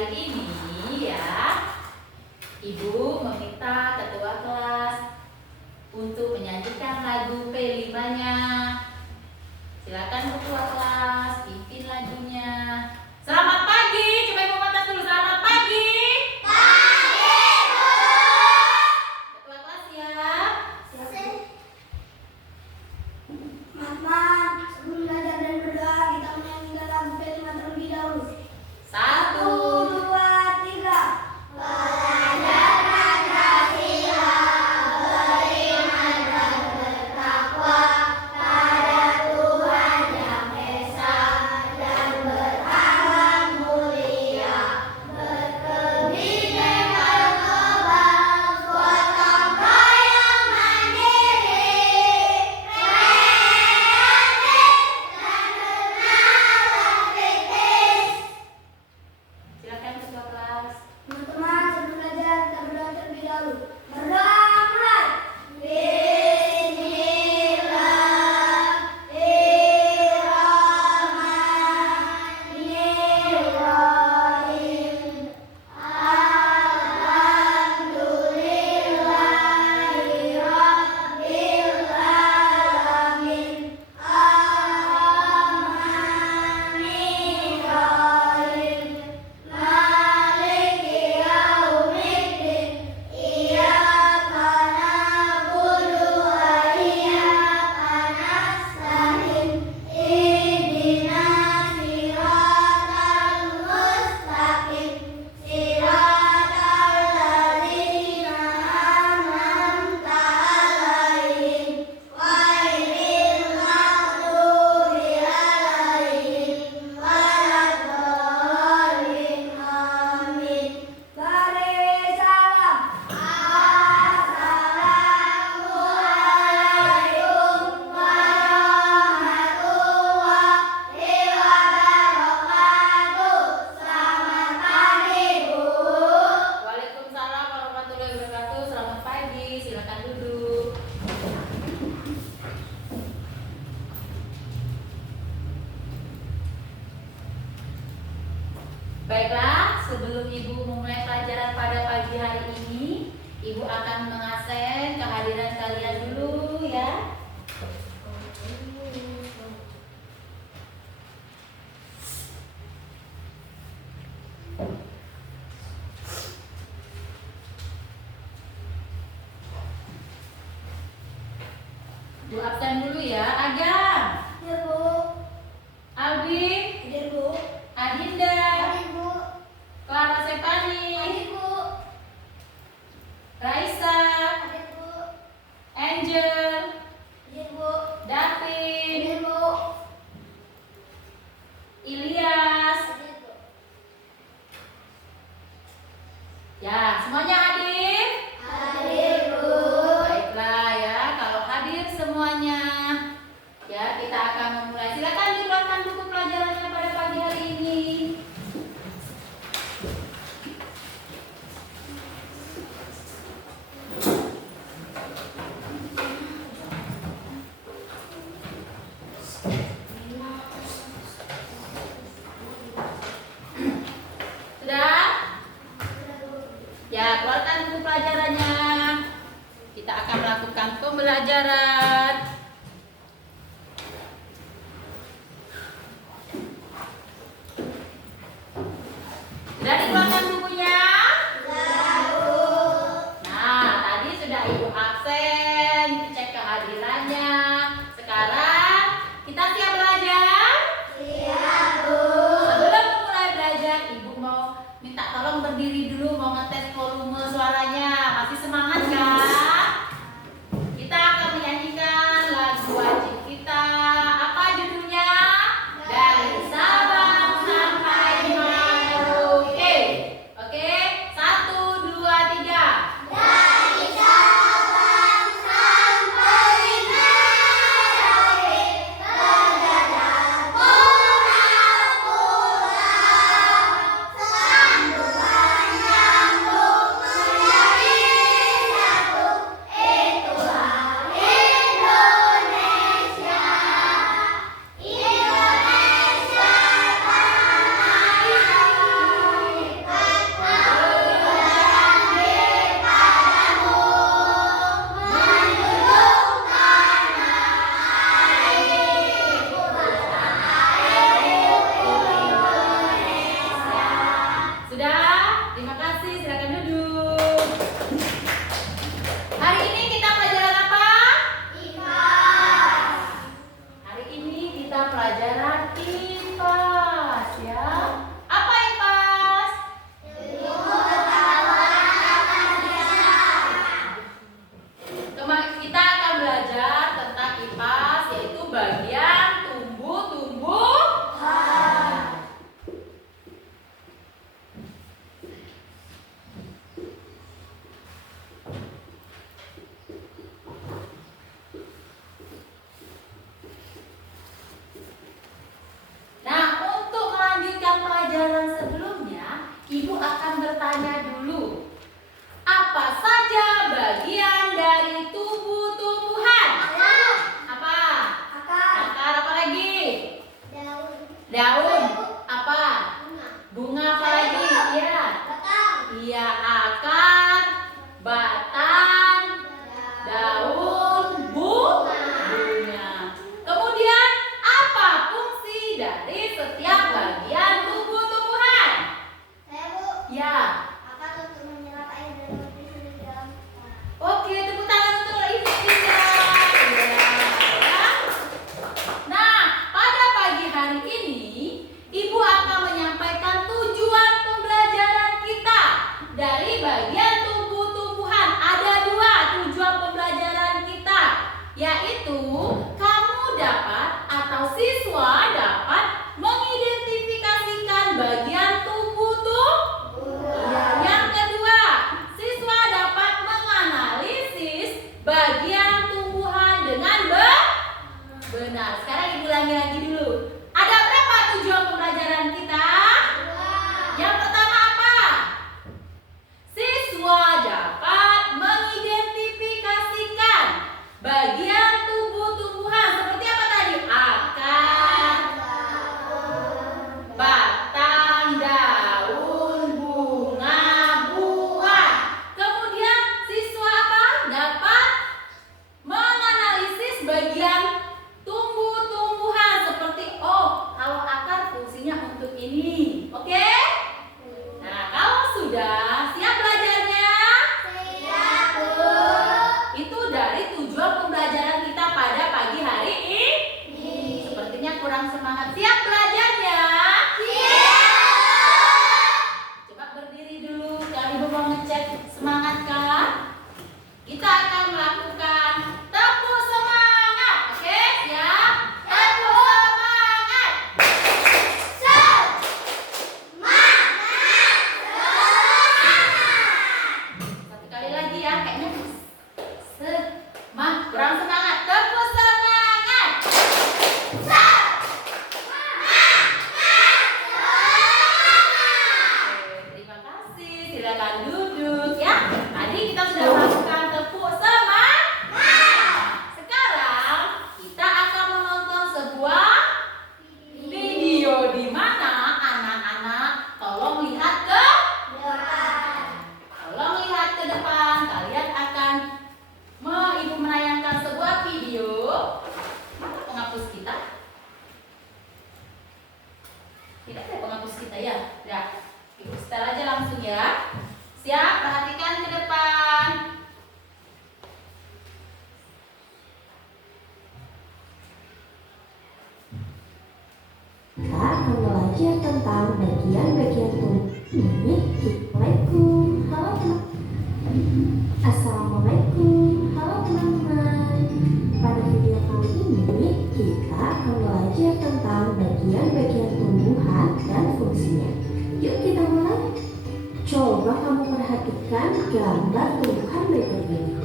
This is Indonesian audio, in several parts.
hari ini ya, Ibu meminta ketua kelas untuk menyanyikan lagu P5-nya. Silakan ketua kelas, pimpin lagunya. Selamat pagi, coba Ibu kata dulu, selamat pagi. Pagi, Bu. Ketua kelas ya. Teman-teman, sebelum belajar dan berdoa, kita menyanyikan lagu P5 terlebih dahulu. 1, 2, 3. Belajar Pancasila, beriman dan bertakwa pada Tuhan Yang Esa dan berakhlak mulia, berkebinekaan global, gotong royong mandiri, kreatif dan bernalar kritis. Silakan ketua kelas. Teman-teman, sebelum belajar, kita berdoa terlebih dahulu. Berdoa mulai. Bismillahirrahmanirrahim. Alhamdulillahirabbil alamin. Ar-Rahmanirrahim. Maliki yaumiddin. Iyyaka na'budu wa iyyaka nasta'in. Ihdinas siratal mustaqim. Siratal ladzina an'amta 'alaihim ghairil maghdubi 'alaihim waladdallin. Amin. Baris salam. Assalamualaikum warahmatullahi wabarakatuh. Selamat pagi, Bu. Waalaikumsalam warahmatullahi wabarakatuh. Selamat pagi, silakan duduk. Baiklah, sebelum Ibu memulai pelajaran pada pagi hari ini, Ibu akan mengasen kehadiran kalian dulu ya. Bu absen dulu ya. Agam, Ya, Bu. Alvin, Hadir, Bu. Adinda, Hadir, Bu. Clara Sepani, Hadir, Bu. Raisa, Hadir, Bu. Angel, Hadir, Bu. David, Hadir, Bu. Ilyas. Hadir, Bu. Ya, semuanya hadir? Hadir, Bu. Baiklah ya, kalau hadir semuanya, ya kita akan memulai. Silakan dikeluarkan buku pelajarannya pada pagi hari ini. Sudah? Ya, keluarkan buku pelajarannya. Kita akan melakukan pembelajaran. Sudah dikeluarkan bukunya? Nah, tadi sudah Ibu absen, cek kehadirannya. Sekarang kita siap belajar? Siap, Bu. Sebelum mulai belajar, Ibu mau minta tolong berdiri dulu, mau ngetes volume suaranya. Masih semangat kan? Kita akan menyanyikan lagu wajib kita. Apa judulnya? Dari Sabang sampai Merauke. Oke, 1, 2, 3. Dari Sabang sampai Merauke, berjalan pulau-pulau, sambungan nyambung menjadi satu. Iya, akar, batang, daun, bunga. Kemudian apa fungsi dari setiap bagian tubuh tumbuhan? Saya Bu, Ya. akan untuk menyerap air dan nutrisi di dalam tanah. Oke, tepuk tangan untuk Istiqa. Ya. Nah, pada pagi hari ini, Ibu akan menyampaikan tujuan pembelajaran kita dari bagian tubuh tumbuhan. Ada 2 tujuan pembelajaran kita, yaitu kamu dapat atau siswa dapat mengidentifikasikan bagian tubuh ya, yang kedua, siswa dapat menganalisis bagian tumbuhan dengan benar. Sekarang Ibu ulangi lagi dulu. Ada berapa tujuan pembelajaran kita? Yang pertama apa? Siswa dapat mengidentifikasikan bagian tubuh tumbuhan seperti apa tadi? Akar, batang, daun, bunga, buah. Kemudian siswa apa? Dapat menganalisis bagian tumbuh-tumbuhan seperti kalau akar fungsinya untuk ini. Oke? Nah, kalau sudah siap belajarnya? Siap Bu. Itu dari tujuan pembelajaran kita pada pagi hari ini. Sepertinya kurang semangat. Siap belajarnya? Coba berdiri dulu. Kali Ibu mau ngecek semangat kah? Kita akan melakukan tepuk semangat. Oke, siap? Tepuk semangat. Satu kali lagi ya, kayaknya kurang semangat. Tepuk semangat. Terima kasih. Silakan duduk ya. Tadi kita sudah melakukan tepuk semangat. Sekarang kita akan menonton sebuah video di mana anak-anak tolong lihat ke tolong lihat ke depan. Kalian akan Ibu menayangkan sebuah video. Mana penghapus kita? Tidak ada penghapus kita ya? Ya. Ibu setel aja langsung ya. Siap, perhatikan ke depan. Kita akan belajar tentang bagian-bagian tubuh ini. Assalamualaikum. Halo teman. Assalamualaikum. Halo teman-teman. Pada video kali ini kita akan belajar tentang bagian-bagian tumbuhan dan fungsinya. Yuk kita mulai. Coba kamu perhatikan gambar tumbuhan berikut ini.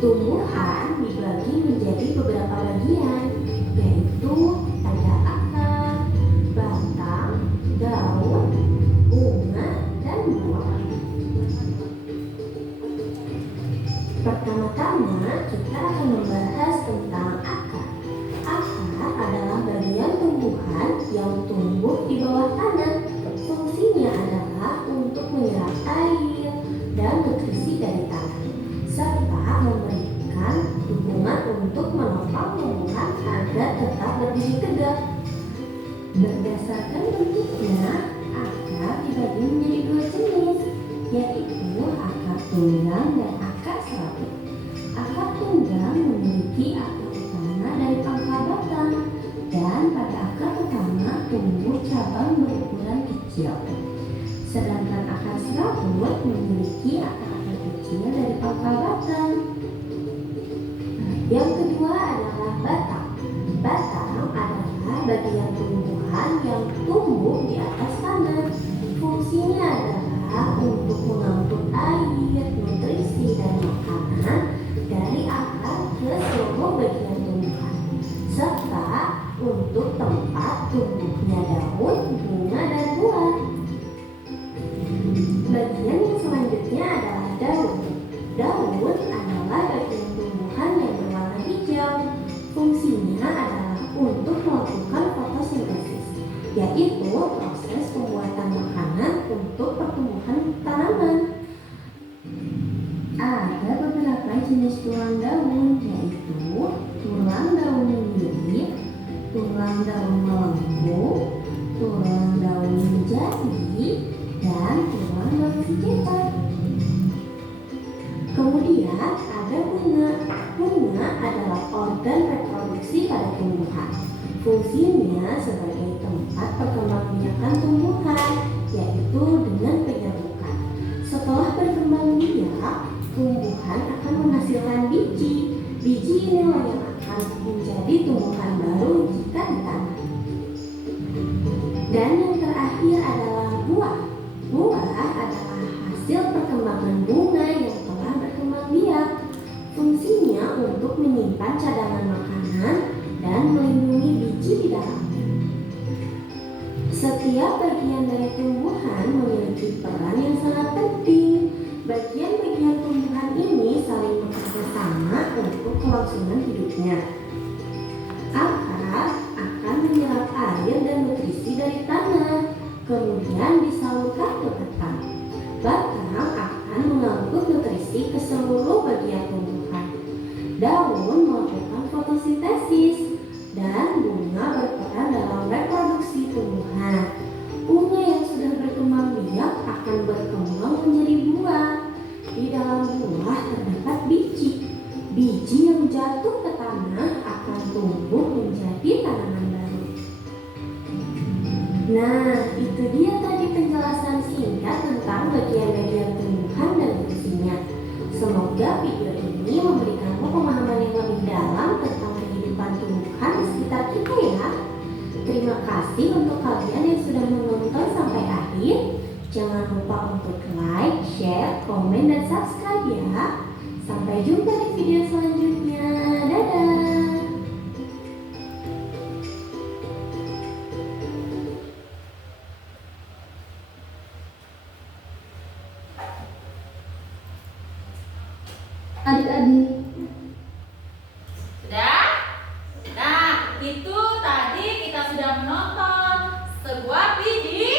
Tumbuhan dibagi menjadi beberapa bagian, yaitu ada akar, batang, daun, bunga, dan buah. Pertama-tama kita akan membahas tentang akar. Akar adalah bagian tumbuhan yang tumbuh di bawah tanah. Fungsinya adalah untuk menyerap air dan nutrisi dari tanah, serta memberikan dukungan untuk menopang tumbuhan agar tetap berdiri tegak. Berdasarkan bentuknya, akar dibagi menjadi 2 jenis, yaitu akar tunggang dan akar serabut. Akar tunggang memiliki akar utama dari pangkal batang, dan pada akar utama tumbuh cabang berukuran kecil. Sedangkan akar serabut memiliki akar-akar kecil dari pangkal batang. Yang kedua adalah batang. Batang adalah bagian tumbuhan yang tumbuh di atas tanah. Fungsinya adalah untuk mengangkut air, nutrisi, dan makanan dari akar ke seluruh bagian tumbuhan, serta untuk tempat tumbuhnya daun, bunga, dan buah. Bagian yang selanjutnya adalah daun. Daun adalah bagian tumbuhan yang berwarna hijau. Fungsinya adalah untuk melakukan fotosintesa jenis tulang daun, yaitu tulang daun lilit, tulang daun melengkung, tulang daun menjadi, dan tulang daun sekitar. Kemudian ada bunga. Bunga adalah organ reproduksi pada tumbuhan. Fungsinya sebagai tempat perkembangbiakan tumbuhan, yaitu dengan penyerbukan. Setelah berkembang biak, tumbuhan akan menghasilkan biji. Biji inilah yang akan menjadi tumbuhan baru jika ditanam. Dan yang terakhir adalah buah. Buah adalah hasil perkembangan bunga yang telah berkembang biak. Fungsinya untuk menyimpan cadangan makanan dan melindungi biji di dalamnya. Setiap bagian dari tumbuhan memiliki peran yang sangat penting. Bagian-bagian tumbuhan ini saling bekerja sama untuk kelangsungan hidupnya. Akar akan menyerap air dan nutrisi dari tanah, kemudian disalurkan ke batang. Batang akan mengangkut nutrisi ke seluruh bagian tumbuhan. Daun melakukan fotosintesis dan bunga berperan dalam reproduksi tumbuhan. Bunga yang sudah berkembang biak akan berkembang menjadi buah. Di dalam buah terdapat biji. Biji yang jatuh ke tanah akan tumbuh menjadi tanaman baru. Nah, itu dia tadi penjelasan singkat tentang bagian-bagian tumbuhan dan fungsinya. Semoga video ini memberikanmu pemahaman yang lebih dalam tentang kehidupan tumbuhan di sekitar kita ya. Terima kasih untuk kalian yang sudah menonton sampai akhir. Jangan lupa untuk like, share, komen, dan subscribe ya. Sampai jumpa di video selanjutnya. Dadah! Adik-adik, Sudah? Nah, itu tadi kita sudah menonton sebuah video.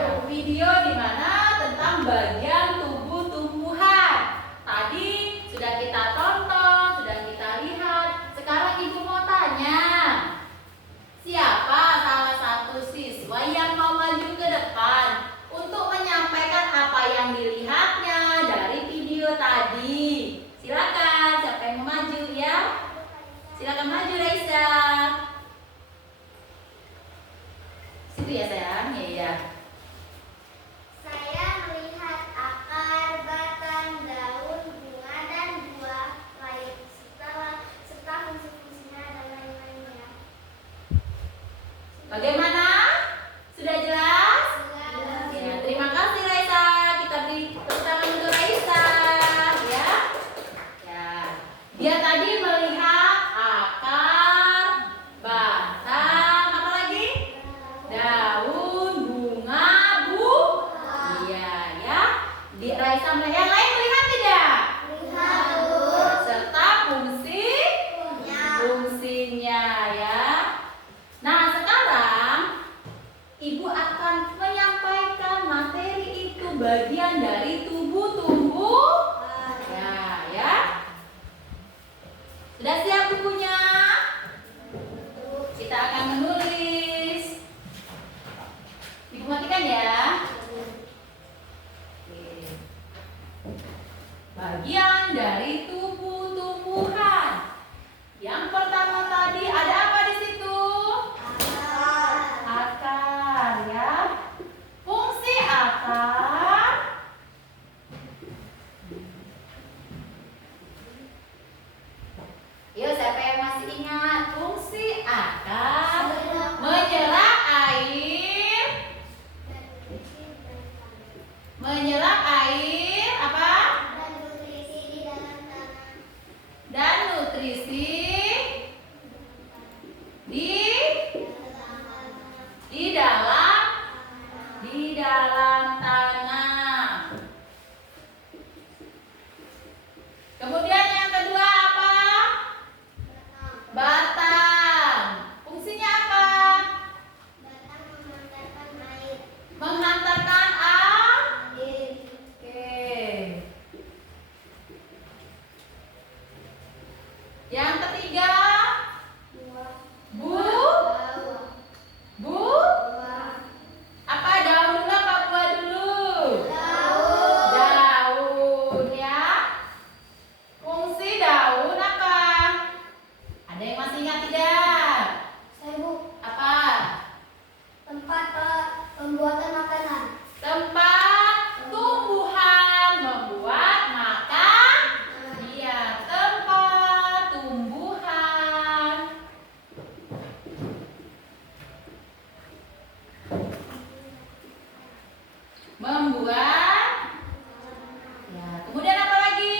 Ya, video di mana tentang bagian tubuh tumbuhan. Tadi sudah kita tonton, sudah kita lihat. Sekarang Ibu mau tanya, siapa salah satu siswa yang mau maju ke depan untuk menyampaikan apa yang dilihatnya dari video tadi? Silakan, siapa yang mau maju ya? Silakan maju, Raisa. Situ ya sayang, ya. saya melihat akar, batang, daun, bunga, dan buah lain serta fungsi-fungsinya dan lain-lainnya. Bagaimana? Sudah jelas? Jelas. Ya, terima kasih Raisa. Kita beri tepuk tangan untuk Raisa, ya. Ya, dia tadi melihat akar, batang, apa lagi? Daun, bunga, iya ya. Di Raisa melihat, yang lain melihat tidak? Lihat. Serta fungsinya ya. Nah, sekarang Ibu akan menyampaikan materi itu bagian dari tubuh ya. Sudah siap bukunya? Kita akan menulis. Ibu matikan ya. Oke. Bagian dari tubuh tumbuhan. Yang pertama tadi ada apa di situ? Akar ya. Fungsi akar yuk, siapa yang masih ingat fungsi akar? Menyerap air. Menyerap air apa? Dan nutrisi di dalam tanah. Kemudian yang kedua apa? Batang. Fungsinya apa? Menghantarkan air. Oke. Membuat. Ya, kemudian apa lagi?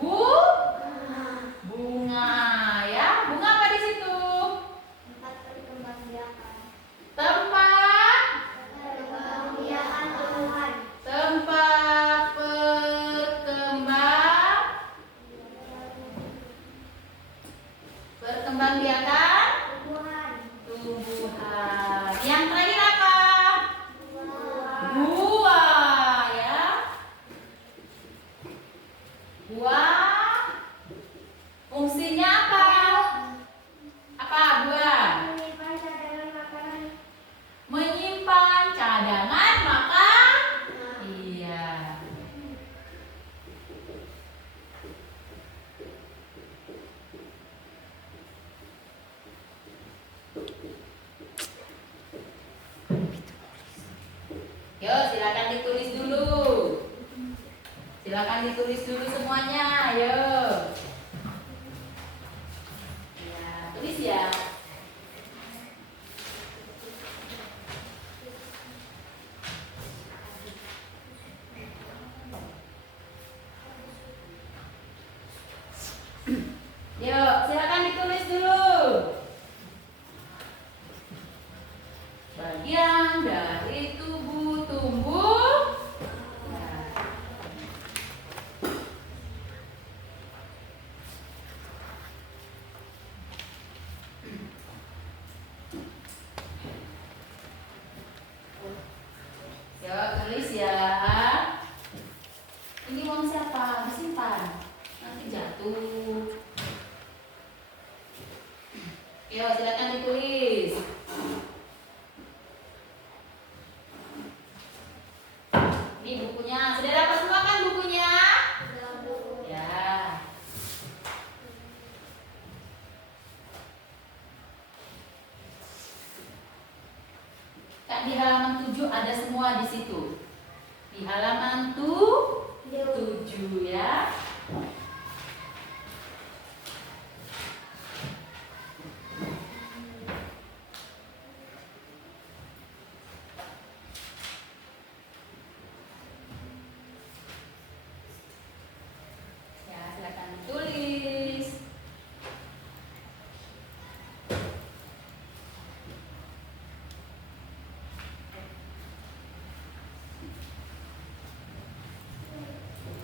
Bu, bunga ya. Bunga apa di situ? Tempat. Tempat perkembangbiakan tumbuhan. Yang terakhir apa? Buah ya. Buah fungsinya apa? Apa buah? Menyimpan cadangan makan. Iya. Yo, silakan ditulis dulu. Silakan ditulis dulu semuanya. Ayo. Ya, tulis ya. Yuk, silakan ditulis dulu. Bagian dari tubuh tumbuh. Yuk, tulis ya. Ini uang siapa? Disimpan. Nanti jatuh. Yuk, silakan ditulis. Ini bukunya. Sudah dapat semua kan bukunya? Ya. Kak, di halaman 7 ada semua di situ. Di halaman 7 ya. Ya, silakan tulis.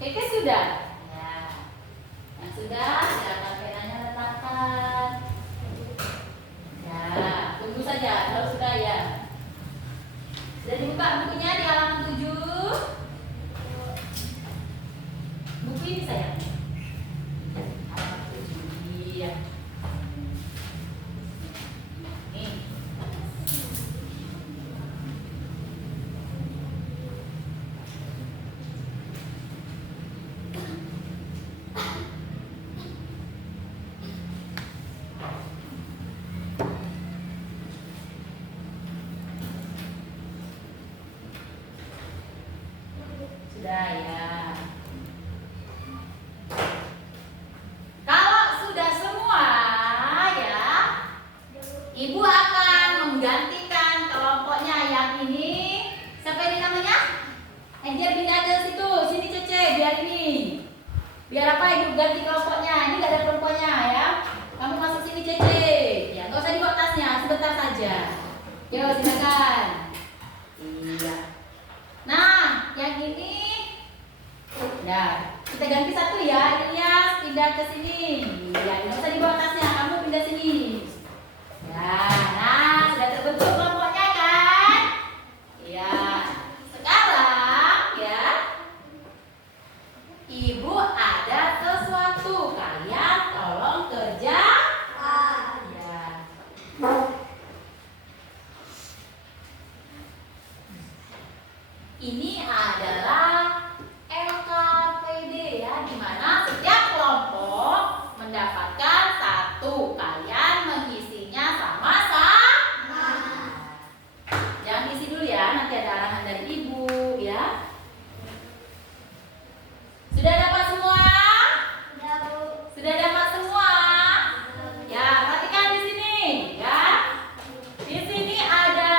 Oke, sudah. Ya. Yang sudah, silakan penanya letakkan. Ya, tunggu saja kalau sudah ya. Sudah dibuka bukunya di halaman 7. Buku ini sayang. Halaman 7. Iya. Nih. Sudah ya. Kalau sudah semua ya, Ibu akan menggantikan kelompoknya yang ini. Siapa ini namanya? Biar pindah ke situ. Sini Cece, biar ini. Biar apa Ibu ganti kelompoknya? Ini gak ada kelompoknya ya. Kamu masuk sini Cece. Ya, nggak usah dibawa tasnya, sebentar saja. Yo, silakan. Iya. Nah, yang ini. Nah, kita ganti satu ya. Ilyas pindah ke sini. Ya, nggak usah dibawa tasnya. Kamu pindah sini. Ya, nah sudah terbentuk kelompoknya kan? Ya. Sekarang ya, Ibu ada sesuatu. Kalian tolong kerja. Ya. Ini adalah LKPD ya, di mana setiap kelompok mendapatkan satu. Kalian mengisinya sama-sama. Jangan isi dulu ya, nanti ada arahan dari Ibu ya. Sudah dapat semua? Sudah dapat semua? Ya, perhatikan di sini ya. Di sini ada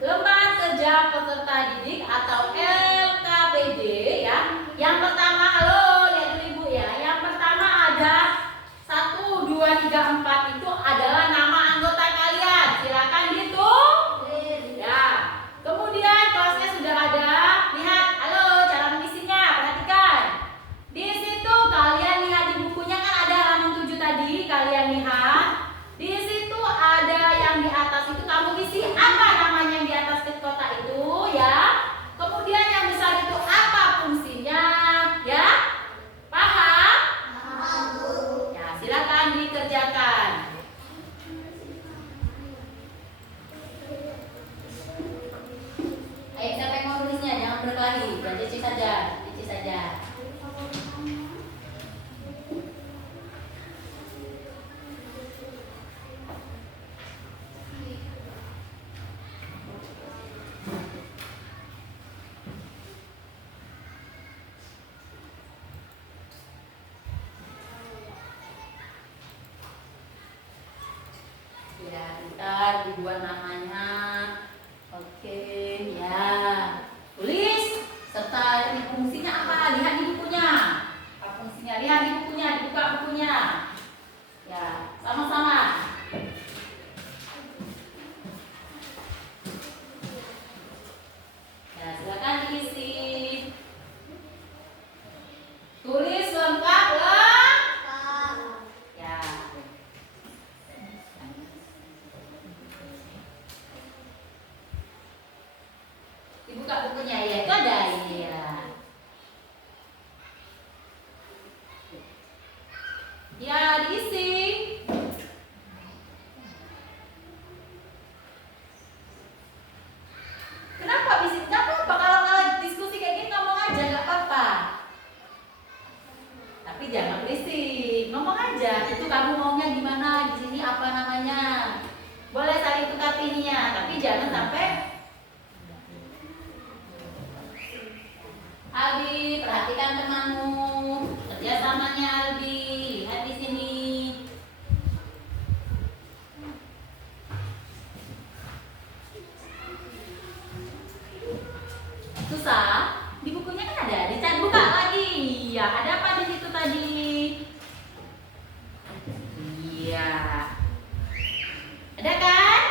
lembar kerja peserta didik atau LKPD ya. Yang pertama, halo, lihat dulu Ibu ya. Yang pertama ada 1, 2, 3, 4 itu adalah nama anggota kalian. Silakan dihitung. Ya. Kemudian kelasnya sudah ada. Lihat, halo, cara mengisinya. Perhatikan. Di situ kalian lihat di bukunya kan ada halaman 7 tadi. Kalian lihat. Di situ ada yang di atas itu kamu isi apa namanya yang di atas kotak itu ya. Kemudian yang besar itu apa fungsinya ya? Paham? Ya, silakan dikerjakan. Ayo siapa yang mau tulisnya? Jangan berkelahi. Biar Cici saja. Cici saja. Ya, ntar dibuat namanya. Oke, ya. Tulis serta ini fungsinya apa? Lihat di bukunya. Apa fungsinya? Lihat di bukunya, dibuka bukunya. Ya, sama-sama. Ya, silakan diisi. Tulis lengkap lah. Ya. Dibuka bukunya ya, itu ada ini ya. Ya, diisi. Kenapa bisik? Gak apa-apa kalau diskusi kayak gini ngomong aja, gak apa-apa. Tapi jangan berisik, ngomong aja. Itu kamu maunya gimana? Di sini apa namanya? Boleh saling tukar ininya, tapi jangan sampai. Aldi, perhatikan temanmu. Kerjasamanya Aldi, lihat di sini. Susah? Di bukunya kan ada. Dicat buka lagi. Iya, ada apa di situ tadi? Iya. Ada kan?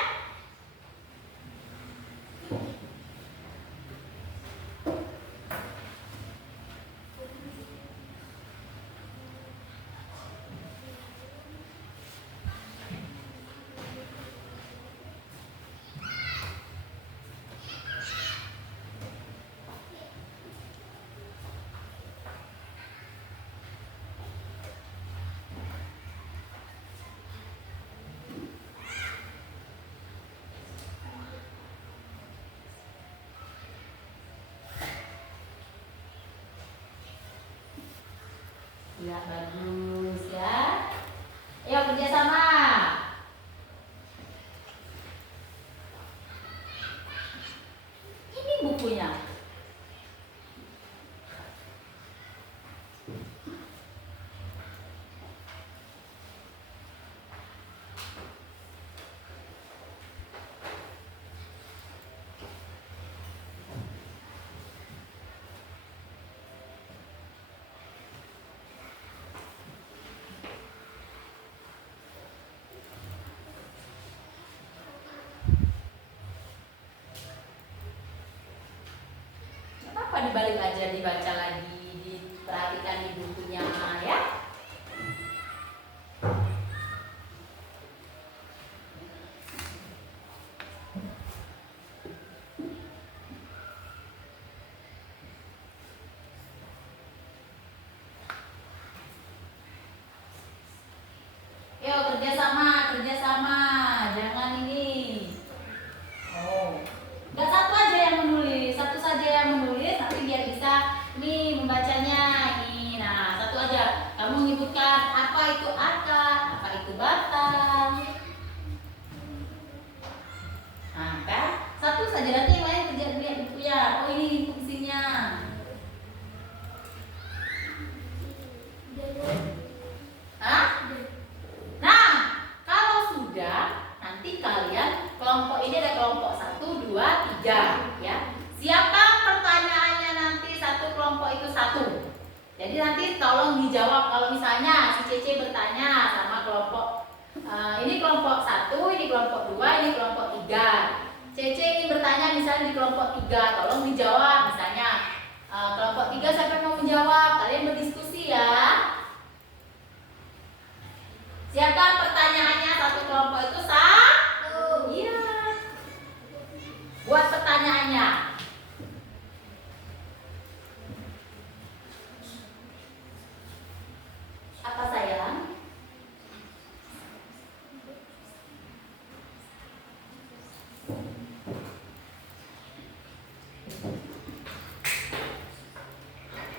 Ya, bagus ya. Ayo kerjasama. Ini bukunya. Apa dibalik aja dibaca lagi, diperhatikan di bukunya ya. Yuk kerjasama, kerjasama, jangan ini. Oh, nggak satu aja yang menulis, satu saja yang menulis, nanti biar bisa nih ya. Siapkan pertanyaannya nanti satu kelompok itu satu. Jadi nanti tolong dijawab kalau misalnya si Cece bertanya sama kelompok ini kelompok 1, ini kelompok 2, ini kelompok 3. Cece ingin bertanya misalnya di kelompok 3, tolong dijawab misalnya kelompok 3 siapa yang mau menjawab? Kalian berdiskusi ya. Siapkan pertanyaannya satu kelompok itu satu. Iya. Buat pertanyaannya. Apa sayang?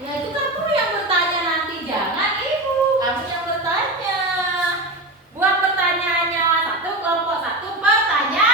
Ya itu kamu yang bertanya nanti, jangan ibu. Kamu yang bertanya. Buat pertanyaannya satu kelompok satu pertanyaan.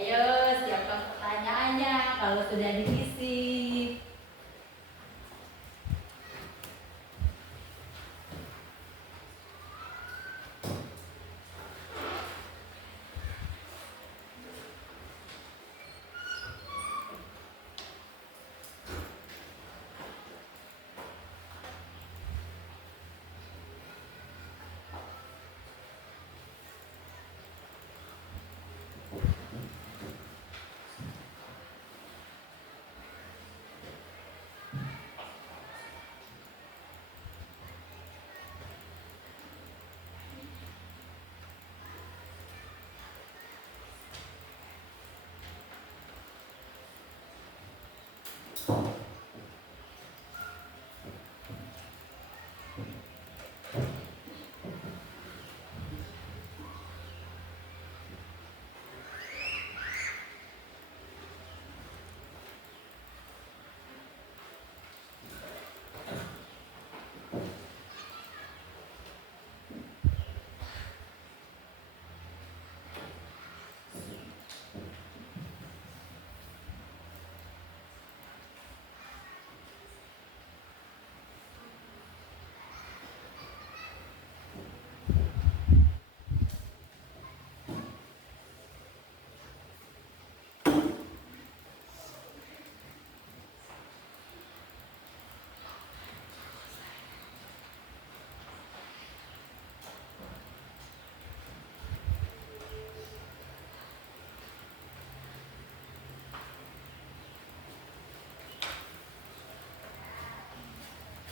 Ayo siapkan pertanyaannya kalau sudah diisi.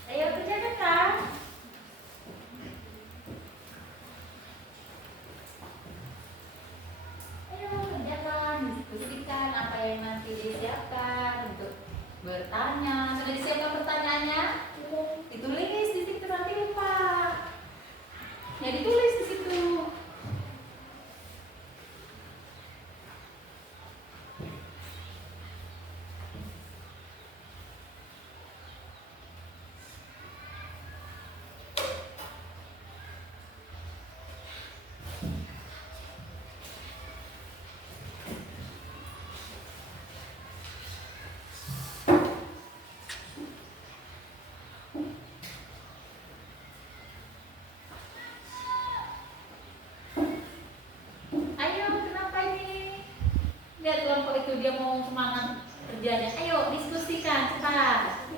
Ayo kerjakan kan? Ayo kerjakan, diskusikan apa yang nanti disiapkan untuk bertanya. Sudah disiapkan pertanyaannya? Ditulis di situ nanti lupa. Ya ditulis di situ. Ayo, kenapa ini? Lihat kelompok itu dia mau semangat kerjanya. Ayo diskusikan cepat.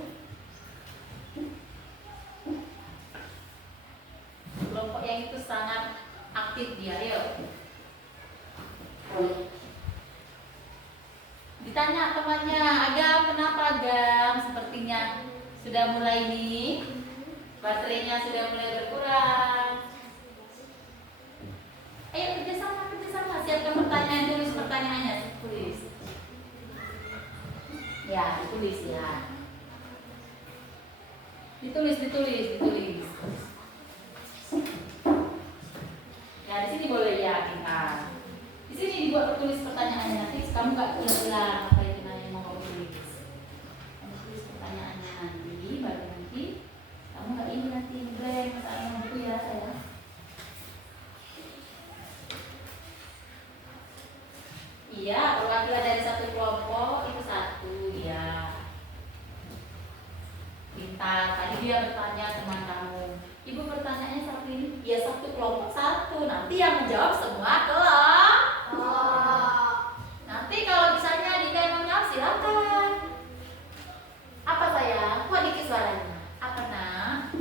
Kelompok yang itu sangat aktif dia. Ayo. Ditanya temannya, Agam, kenapa Agam? Sepertinya sudah mulai nih, baterainya sudah mulai berkurang. Ayo kerjasama, siapkan pertanyaan, tulis pertanyaannya, tulis. Ya, ditulis ya. Ditulis. Ya, di sini boleh ya kita. Di sini dibuat tulis pertanyaannya, nanti kamu nggak ulang-ulang apa yang mau kamu tulis. Kamu tulis pertanyaannya nanti, baru nanti kamu nggak ini nanti blank masalah buku ya saya. Iya, perwakilan dari satu kelompok itu satu ya. Pintar. Tadi dia bertanya teman kamu, ibu pertanyaannya satu ini, ya satu kelompok satu. Nanti yang menjawab semua kelompok. Nanti kalau misalnya ditanya silakan. Apa saya? Kok dikit suaranya? Apa nak?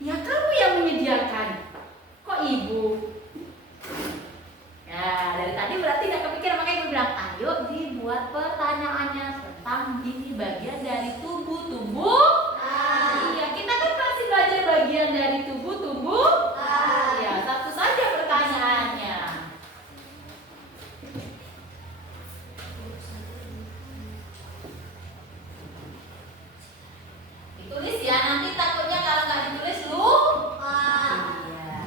Ya kamu yang menyediakan. Kok ibu? Ya dari tadi berarti tidak kepikiran, makanya ibu bilang ayo dibuat pertanyaannya tentang ini bagian dari tubuh. Iya, kita kan masih belajar bagian dari tubuh. Iya, satu saja pertanyaannya. Ditulis ya, nanti takutnya kalau nggak ditulis lupa. Iya.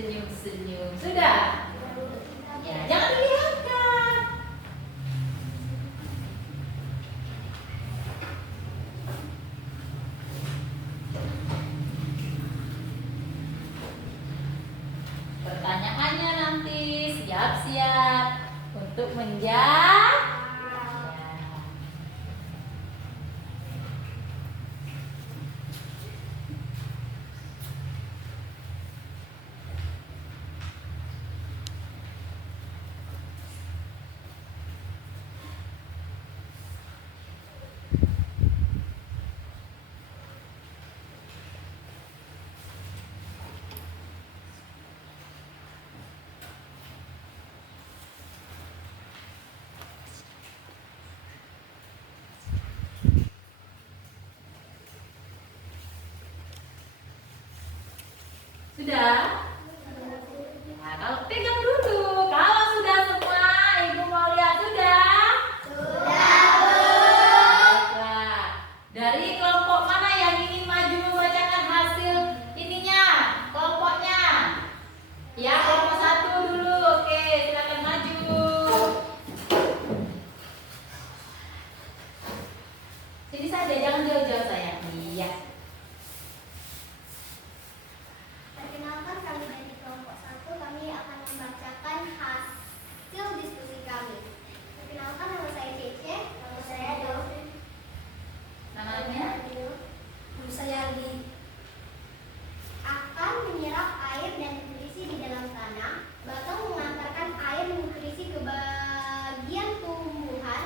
Senyum-senyum. Sudah? Ya, jangan dilihatkan. Pertanyaannya nanti siap-siap untuk menjawab. Sudah? Nah, kalau pegang dulu. Kalau sudah semua, Ibu mau lihat sudah? Baiklah. Dari kelompok mana yang ingin maju membacakan hasil ininya? Kelompoknya? Ya, kelompok 1 dulu. Oke, silakan maju. Sini saja, jangan jauh-jauh sayang. Iya. Perkenalkan, kami dari kelompok 1, kami akan membacakan hasil diskusi kami. Perkenalkan, nama saya Cece, nama saya David. Namanya? Nama saya Aldi. Akan menyerap air dan nutrisi di dalam tanah, bakal mengantarkan air dan nutrisi ke bagian tumbuhan,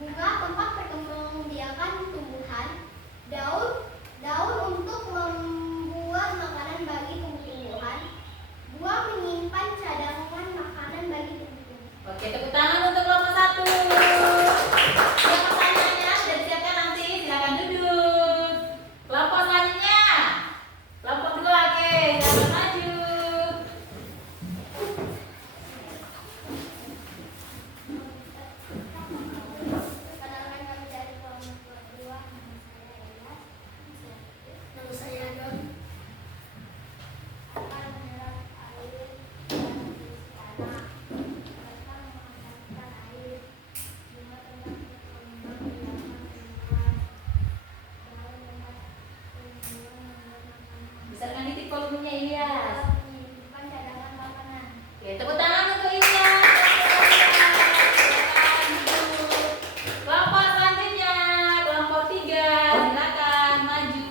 bunga tempat perkembangbiakan tumbuhan, daun untuk membuat makanan bagi tumbuh-tumbuhan, buah menyimpan cadangan makanan bagi tumbuh-tumbuhan. Oke, tepuk tangan untuk kelompok 1. Yang pertanyaannya sudah disiapkan nanti, silakan duduk. Kelompok selanjutnya, kelompok 2, oke, silakan maju. Perkenalkan, kami dari kelompok 2, nama saya Don. Akan menyerap air dan nutrisi tanah, bakal mengantarkan air, bunga tempat perkembangbiakan tumbuhan, daun tempat tumbuhan membuat makanan, Besarkan titik volumenya Ilyas. buah menyimpan cadangan makanan. Oke, tepuk tangan untuk Ilyas. Silakan duduk. Kelompok selanjutnya, kelompok 3, silakan maju.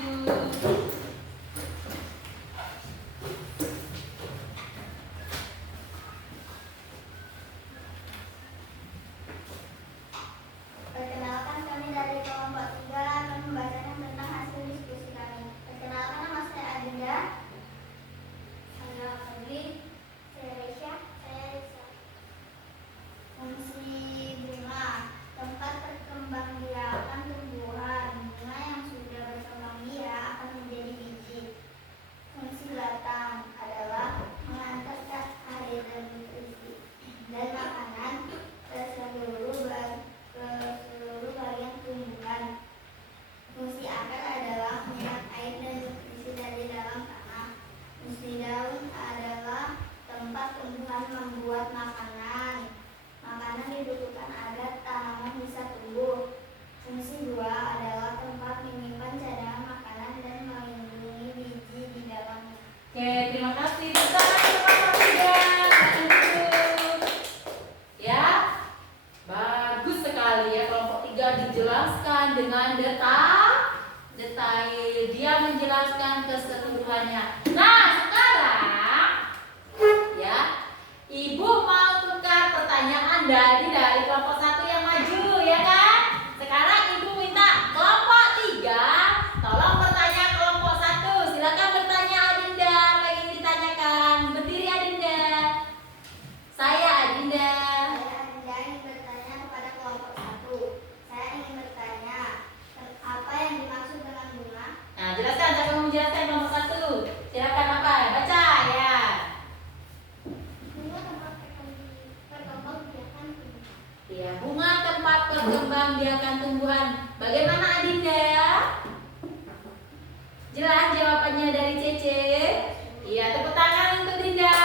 Perkenalkan, kami dari kelompok 3 akan membacakan tentang hasil diskusi kami. Perkenalkan, nama saya Adinda. Saya Fadli. Saya Resya. Saya Risa. Fungsi bunga, tempat perkembangbiakan tumbuhan. Bunga yang sudah berkembang biak akan menjadi biji. Fungsi batang adalah mengantarkan air dan nutrisi dan makanan ke seluruh bagian tumbuhan. Fungsi akar adalah menyerap air dan nutrisi dari dalam tanah. Fungsi daun adalah tempat tumbuhan membuat makanan. Makanan dibutuhkan agar tanaman bisa tumbuh. Fungsi buah adalah tempat menyimpan cadangan makanan dan melindungi biji di dalamnya. Oke, terima kasih. Bersama kelompok 3, silakan duduk. Ya, bagus sekali ya, kelompok 3 dijelaskan dengan detail. Dia menjelaskan keseluruhannya. Nah, sekarang ya, Ibu mau tukar pertanyaan dari kelompok 1 yang maju, ya kan? Sekarang Ibu minta kelompok 3 tolong bertanya kelompok 1. Silakan bertanya Adinda, apa yang ingin ditanyakan? Berdiri Adinda. Saya Adinda. Saya Adinda ingin bertanya kepada kelompok 1. Saya ingin bertanya apa yang dimaksud dengan bunga. Nah, jelaskan, saya mau menjelaskan kelompok 1. Silakan apa? Baca ya. Bunga tempat perkembangbiakan tumbuhan. Ya, bunga tempat perkembangbiakan tumbuhan. Bagaimana Adinda? Jelas jawabannya dari Cece? Iya, tepuk tangan untuk Dinda.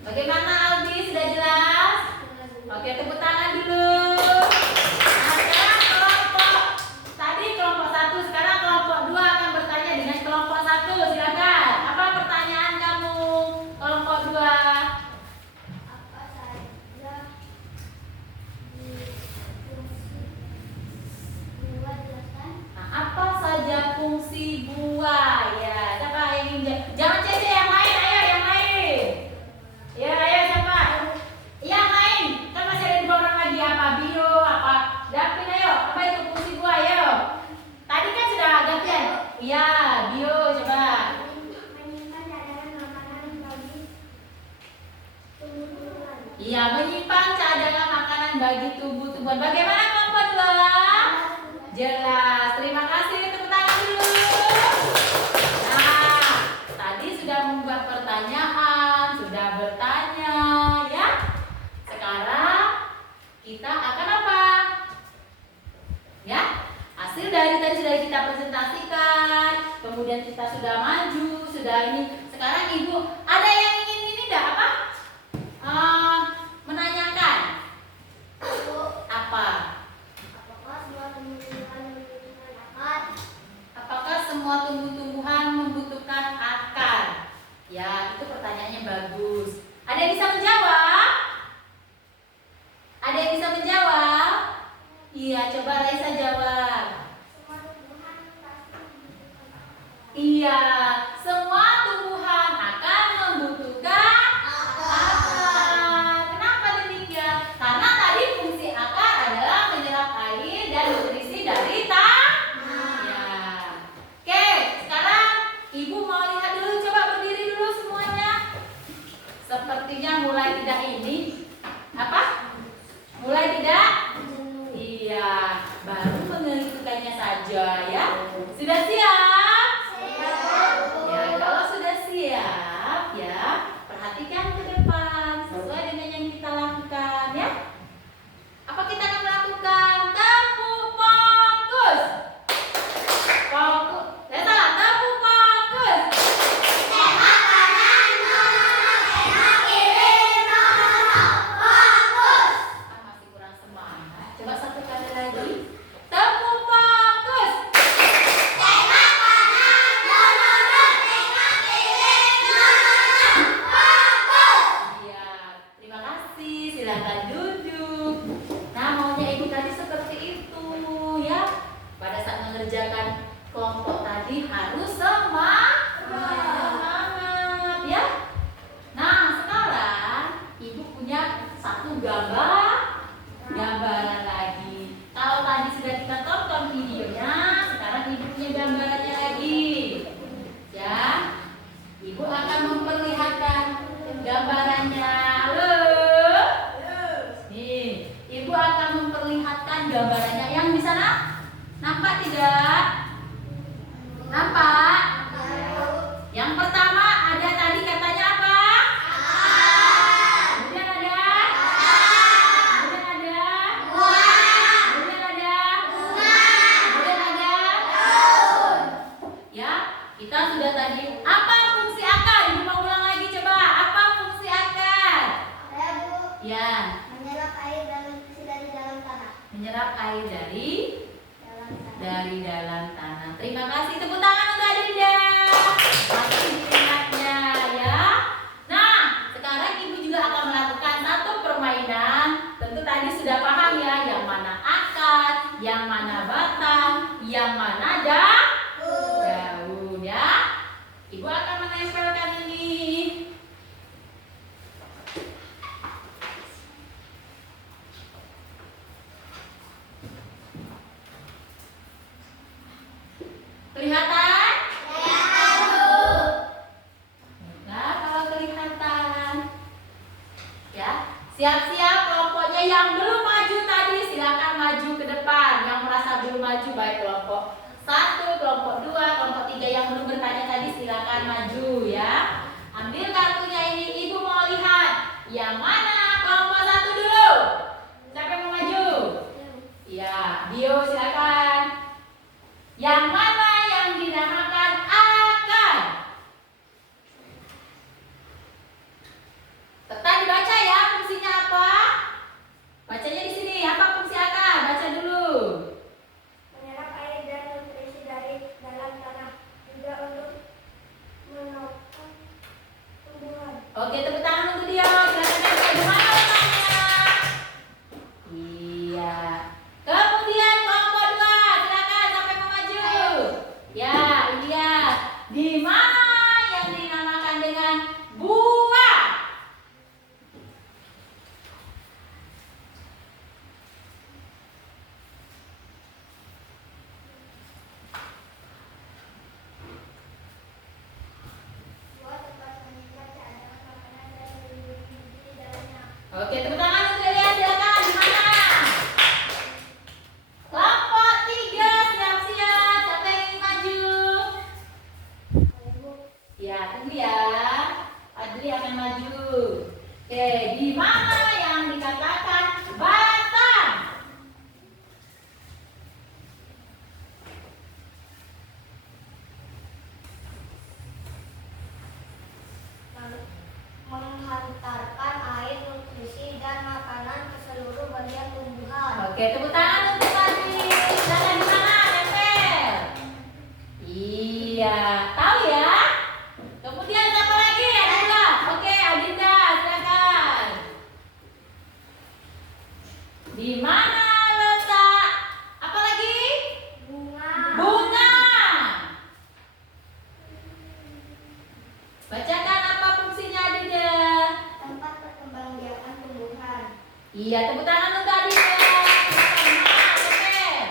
Bagaimana Albi? Sudah jelas? Oke, tepuk tangan dulu. Nah, sekarang kelompok 1, sekarang kelompok 2 akan bertanya dengan kelompok 1. Silakan. Apa pertanyaan kamu? Kelompok 2. Apa saja buah jelaskan? Nah, apa saja fungsi buah? Ya, siapa yang ingin jangan cece yang lain, ayo yang lain. Ya, ayo siapa? Yang lain. Kan masih ada 2 orang lagi, apa bio, apa Davin, ayo. Apa itu fungsi buah, ayo. Tadi kan sudah gantian. Iya, bio coba. Menyimpan cadangan makanan bagi tumbuh-tumbuhan. Iya, menyimpan cadangan makanan bagi tumbuh-tumbuhan. Bagaimana kelompok 2? Jelas. Terima kasih. Tepuk tangan dulu. Nah, tadi sudah membuat pertanyaan, sudah bertanya, ya. Sekarang kita akan apa? Ya, hasil dari tadi sudah kita presentasikan. Kemudian kita sudah maju, sudah ini. Sekarang Ibu, ada yang ingin ini enggak apa? Menanyakan apa? Apakah semua tumbuh-tumbuhan membutuhkan akar? Apakah semua tumbuh-tumbuhan membutuhkan akar? Ya, itu pertanyaannya bagus. Ada yang bisa menjawab? Ada yang bisa menjawab? Iya, coba Raisa jawab. Semua tumbuhan pasti membutuhkan akar. Iya, semua tumbuhan akan membutuhkan akar. Kenapa demikian? Karena tadi fungsi akar adalah menyerap air dan nutrisi dari tanah. Ya. Oke, sekarang Ibu mau lihat dulu, coba berdiri dulu semuanya. Sepertinya mulai tidak ini. Apa? Mulai tidak? Iya, baru mengikukannya saja ya. Sudah siap? Ya, kalau sudah siap ya, perhatikan ke depan sesuai dengan yang kita lakukan ya. Apa kita akan melakukan? Tepuk fokus. Fokus. Saya salah, tepuk fokus. Masih kurang semangat. Coba satu kali lagi. Tepuk fokus. Iya, terima kasih. Silakan duduk. Nah, maunya Ibu tadi seperti itu ya. Pada saat mengerjakan kelompok tadi harus semangat ya. Nah, sekarang Ibu punya satu gambaran lagi. Kalau tadi sudah kita tonton videonya, sekarang Ibu punya gambarannya lagi. Ya. Ibu akan memperlihatkan gambarannya. Loh. Nih, Ibu akan memperlihatkan gambarannya. Yang di sana nampak tidak? Nampak? Yang pertama ada tadi katanya apa? Kemudian ada? Kemudian ada? Kemudian ada? Kemudian ada? Ya, kita sudah tadi. Apa fungsi akar? Ibu mau ulang lagi coba. Apa fungsi akar? Saya Bu, Ya, menyerap air dan nutrisi dari dalam tanah. menyerap air dari Dalam tanah. dalam tanah. Terima kasih. Tepuk tangan untuk Adinda. Masih diingatnya ya. Nah, sekarang Ibu juga akan melakukan satu permainan. Tentu tadi sudah paham ya, yang mana akar, yang mana batang, yang mana daun ya. Ibu akan menempelkan ini. Kelihatan? Nah, kalau kelihatan. Ya, siap-siap kelompoknya yang belum maju tadi silakan maju ke depan. Yang merasa belum maju baik kelompok 1, kelompok 2, kelompok 3 yang belum bertanya tadi silakan maju ya. Ambil kartunya ini, Ibu mau lihat yang mana kelompok 1 dulu. Siapa yang mau maju? Ya, Dio silakan. Yang mana yang dinamakan akar? Oke, tepuk tangan untuk Elia, silakan. Gimana? Kelompok 3 siap-siap. Siapa yang ingin maju? Ya, tunggu ya. Adli akan maju. Oke, di mana yang dikatakan batang? Menghantarkan air, nutrisi, dan makanan ke seluruh bagian tumbuhan. Oke, tepuk tangan untuk Adli. Silakan di mana, Tempel? Iya, tahu ya? Kemudian siapa lagi? Adinda. Oke, Adinda, silakan. Di mana letak apa lagi? Bunga. Bunga. Bacakan apa fungsinya, Adinda? Tempat perkembangbiakan tumbuhan. Iya, tepuk tangan untuk Adinda. Semangat, Tempel.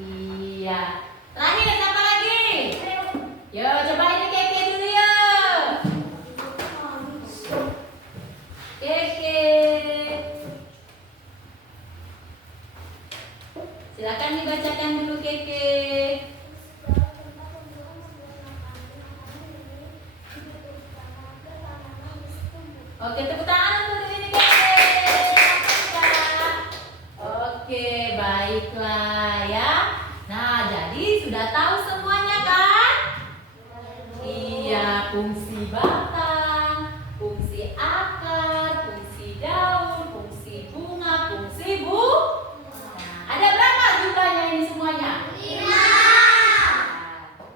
Iya. Terakhir siapa lagi? Yo, coba ini Keke dulu ya. Keke. Silakan dibacakan dulu Keke. Oke, tepuk tangan untuk ini Keke. Oke, baiklah ya. Nah, jadi sudah tahu semuanya kan? Iya, fungsi batang, fungsi akar, fungsi daun, fungsi bunga, fungsi Nah, ada berapa jumlahnya ini semuanya? 5.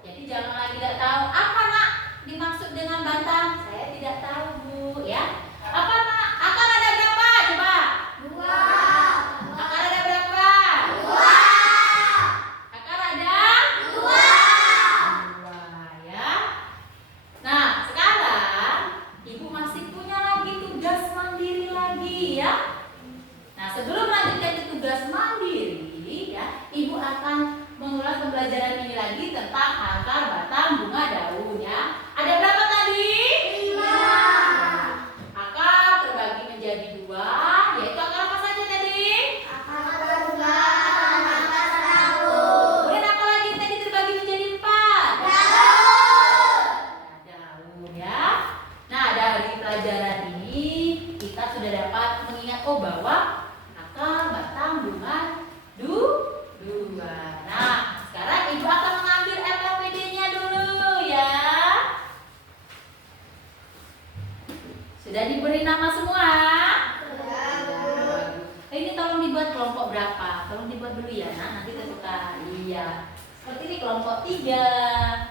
Jadi jangan lagi tidak tahu apa nak dimaksud dengan batang. Saya tidak tahu Bu, ya. Apa nak? Akar ada berapa? Coba. 2. Akar ada berapa? 2. Akar ada? 2 ya. Nah, sekarang Ibu masih punya lagi tugas mandiri lagi ya. Nah, sebelum lanjutkan ke tugas mandiri ya, Ibu akan mengulas pembelajaran ini lagi tentang akar, batang, bunga, daun ya. Ada berapa tadi? 5. Akar terbagi menjadi 2, yaitu akar apa saja tadi? Akar bunga, akar daun. Kemudian apa lagi tadi terbagi menjadi 4? Daun. Daun ya. Nah, dari pelajaran ini kita sudah dapat mengingat bahwa akar, batang, bunga, dua. Nah, sekarang Ibu akan mengambil LKPD-nya dulu ya. Sudah diberi nama semua? Ini tolong dibuat kelompok berapa? Tolong dibuat dulu ya, nah nanti kita iya. Seperti ini kelompok 3.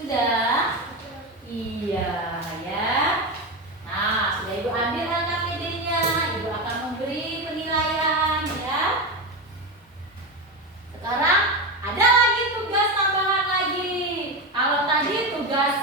Sudah? Iya ya. Nah, sudah Ibu ambil LKPD-nya. Ibu akan memberi penilaian ya. Sekarang ada lagi tugas tambahan lagi. Kalau tadi tugas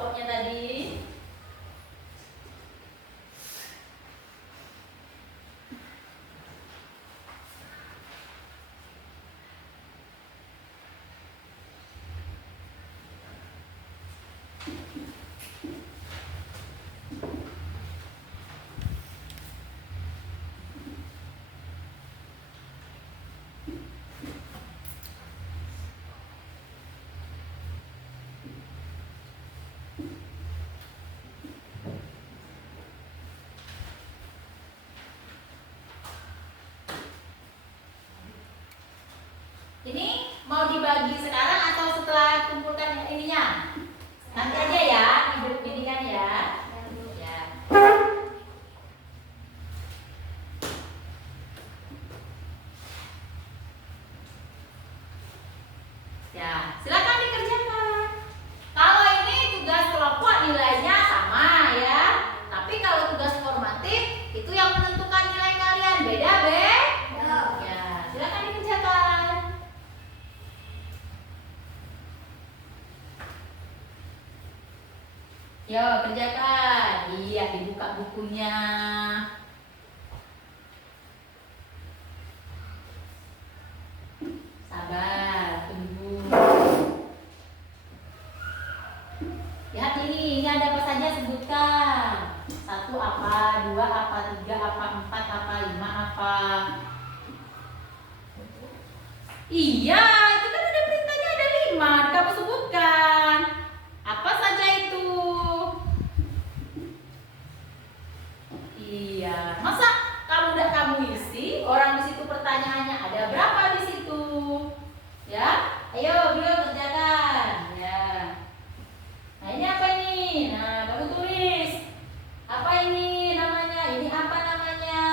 kelompoknya tadi? Ini mau dibagi sekarang atau setelah kumpulkan ininya? Nanti aja ya, hidup ini kan ya. Ya. Ya, silakan dikerjakan. Kalau ini tugas kelompok nilainya sama ya. Tapi kalau tugas formatif itu yang menentukan nilai kalian beda, Be? Ya, silakan dikerjakan. Yo, kerjakan. Iya, dibuka bukunya. Sabar, tunggu. Lihat ini ada apa saja sebutkan. 1 apa, 2 apa, 3 apa, 4 apa, 5 apa. Iya, itu kan ada perintahnya ada 5. Kamu sebutkan. Apa saja itu? Iya, masa kamu udah kamu isi, orang di situ pertanyaannya ada berapa di situ? Ya, ayo beliau kerjakan. Ya. Nah ini apa ini? Nah kamu tulis. Apa ini namanya? Ini apa namanya?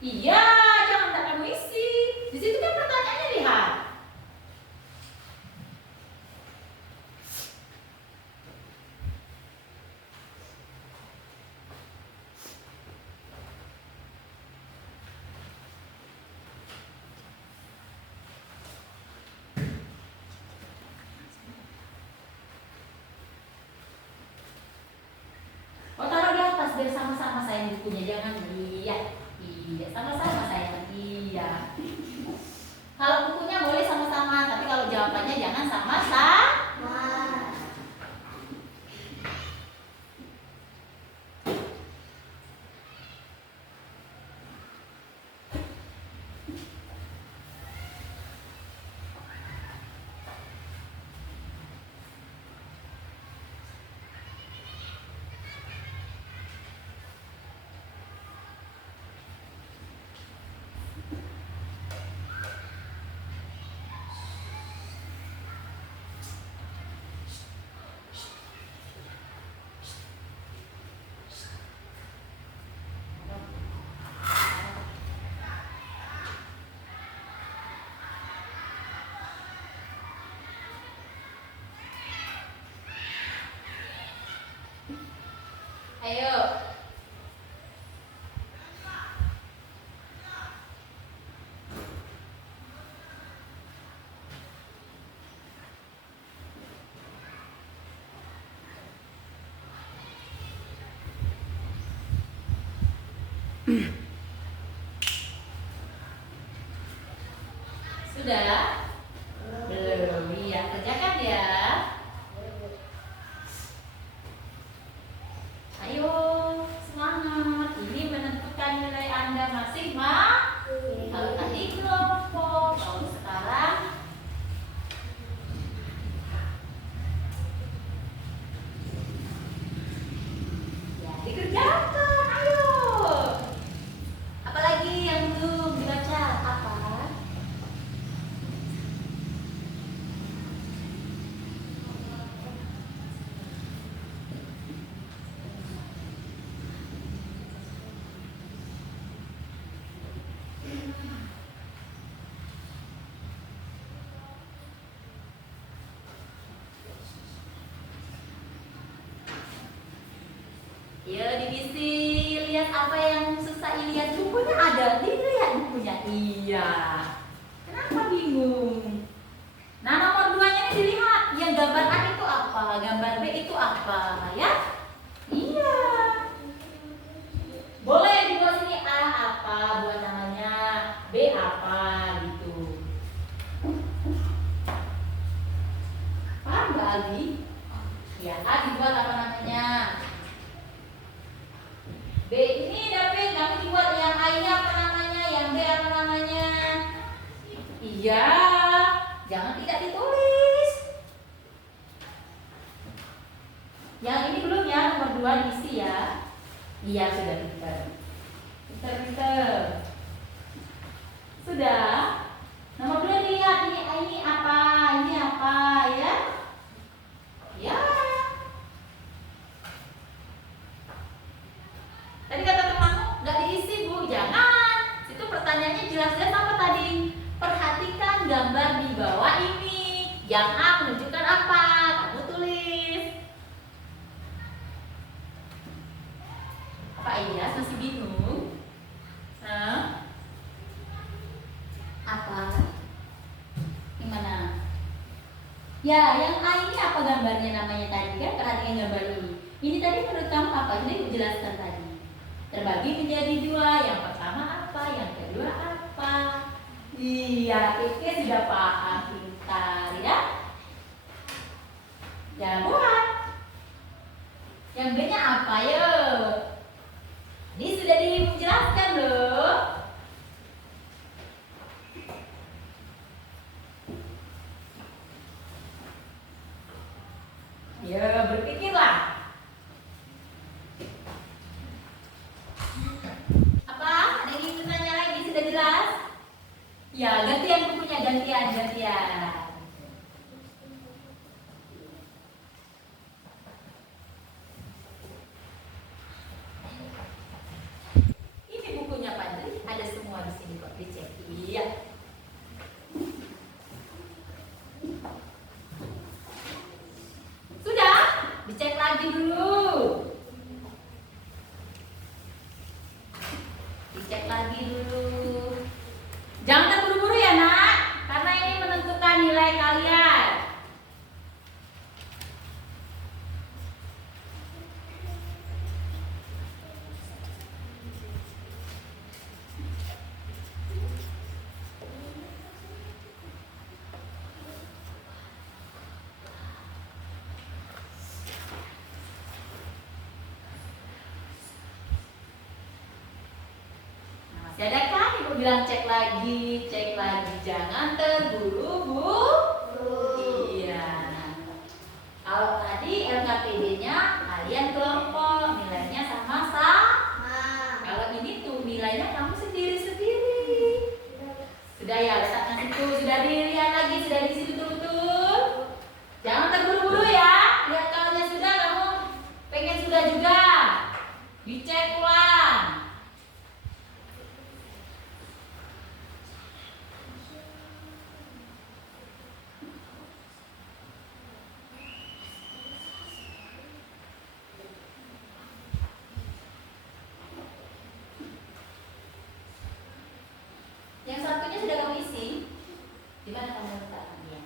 Iya, jangan tak kamu isi. Di situ kan pertanyaannya lihat. Oh, taruh di atas biar sama-sama sayang bukunya, jangan lihat. Iya, sama-sama sayang. Iya. Kalau bukunya boleh sama-sama, tapi kalau jawabannya jangan sama-sama. Ayo. Sudah? Belum. Iya, kerjakan ya. Ayo, semangat. Ini menentukan nilai Anda masing-masing. Kalau tadi kelompok, kalau sekarang ya dikerjakan. Ayo. Apalagi yang belum dibaca? Apa? Ya, diisi, lihat apa yang susah, lihat bukunya ada, dilihat bukunya. Iya. Kenapa bingung? Nah, nomor 2-nya ini dilihat, yang gambar A itu apa? Gambar B itu apa ya? Iya. Boleh dibuat sini A apa buat namanya, B apa gitu. Paham nggak Ali? Ya, A dibuat apa namanya? B ini David, kamu dibuat yang A ini apa namanya? Yang B apa namanya? Iya, jangan tidak ditulis. Yang ini belum ya, nomor 2 diisi ya. Iya, sudah pintar. Pintar. Sudah. Nomor 2 lihat ini apa? Ini apa ya? Ya. Tadi kata temanmu nggak diisi Bu, jangan. Itu pertanyaannya jelas-jelas apa tadi? Perhatikan gambar di bawah ini. Yang A menunjukkan apa? Kamu tulis. Apa Ilyas masih bingung? Hah? Apa? Gimana? Ya, yang A ini apa gambarnya namanya tadi kan? Perhatikan gambar ini. Ini tadi menurut kamu apa? Jadi aku jelaskan tadi. Terbagi menjadi 2. Yang pertama apa? Yang kedua apa? Iya, Keke sudah paham, pintar ya. Ya buat. Yang B-nya apa ya? Ini sudah dijelaskan loh. Ya, berpikirlah. Apa? Ada yang ingin bertanya lagi? Sudah jelas? Ya, gantian bukunya, gantian. Ini bukunya Pandri, ada semua di sini kok, dicek. Iya. Sudah? Dicek lagi dulu. Dicek lagi dulu. Jangan terburu-buru ya nak, karena ini menentukan nilai kalian. Masih ada kan? Ibu bilang cek lagi, jangan terburu-buru. Iya. Kalau tadi LKPD-nya kalian kelompok, nilainya sama-sama. Kalau ini tuh nilainya kamu sendiri-sendiri. Sudah ya, letakkan situ, sudah dilihat lagi, sudah diisi betul-betul. Jangan terburu-buru ya. Lihat kalau sudah, kamu pengen sudah juga. Dicek ulang. Yang satunya sudah kamu isi. Di mana kamu letakkannya?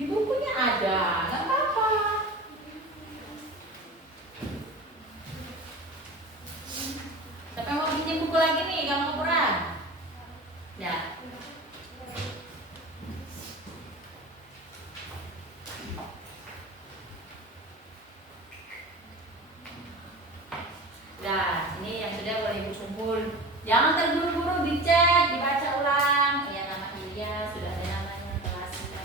Di bukunya ada, nggak apa-apa. Tapi mau pinjam buku lagi nih, kamu mau kurang? Ya. Nah, ini yang sudah boleh ibu kumpul. Jangan terburu-buru, dicek, dibaca ulang. Ya nama Ilya sudah ada namanya kelasnya.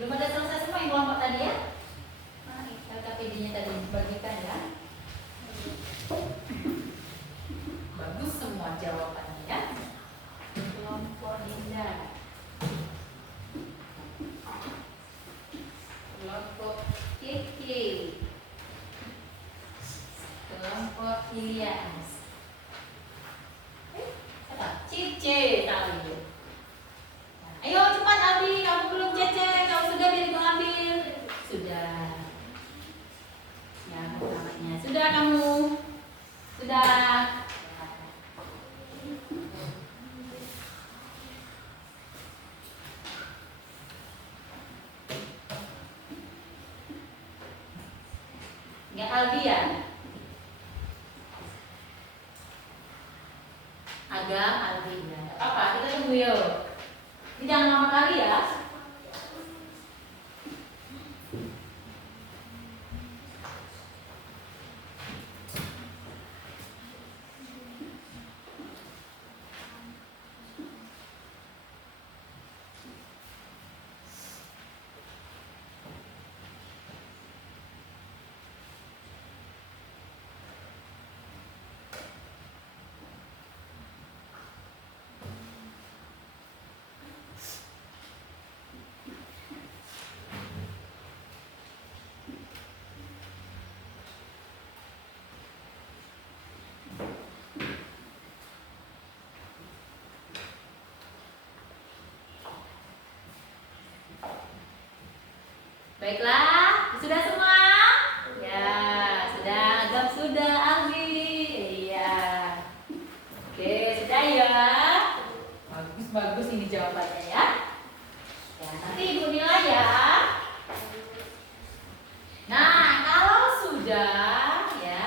Belum ada selesai semua yang kelompok tadi ya? Nah, LKPD-nya tadi bagikan ya. Bagus semua jawabannya ya. Kelompok Dinda. Kelompok Kiki. Kelompok Ilyas. Cice tadi. Ayo cepat Abi, kamu belum cece, kamu sudah biar ibu ambil. Sudah. Ya, namanya. Sudah kamu. Sudah. Enggak Albi ya? Agak Albi ya. Apa? Kita tunggu yuk. Ini jangan lama kali ya. Baiklah, sudah semua? Ya, sudah. Agam sudah, Albi. Iya. Oke, sudah ya. Bagus ini jawabannya ya. Ya, nanti ibu nilai ya. Nah, kalau sudah ya.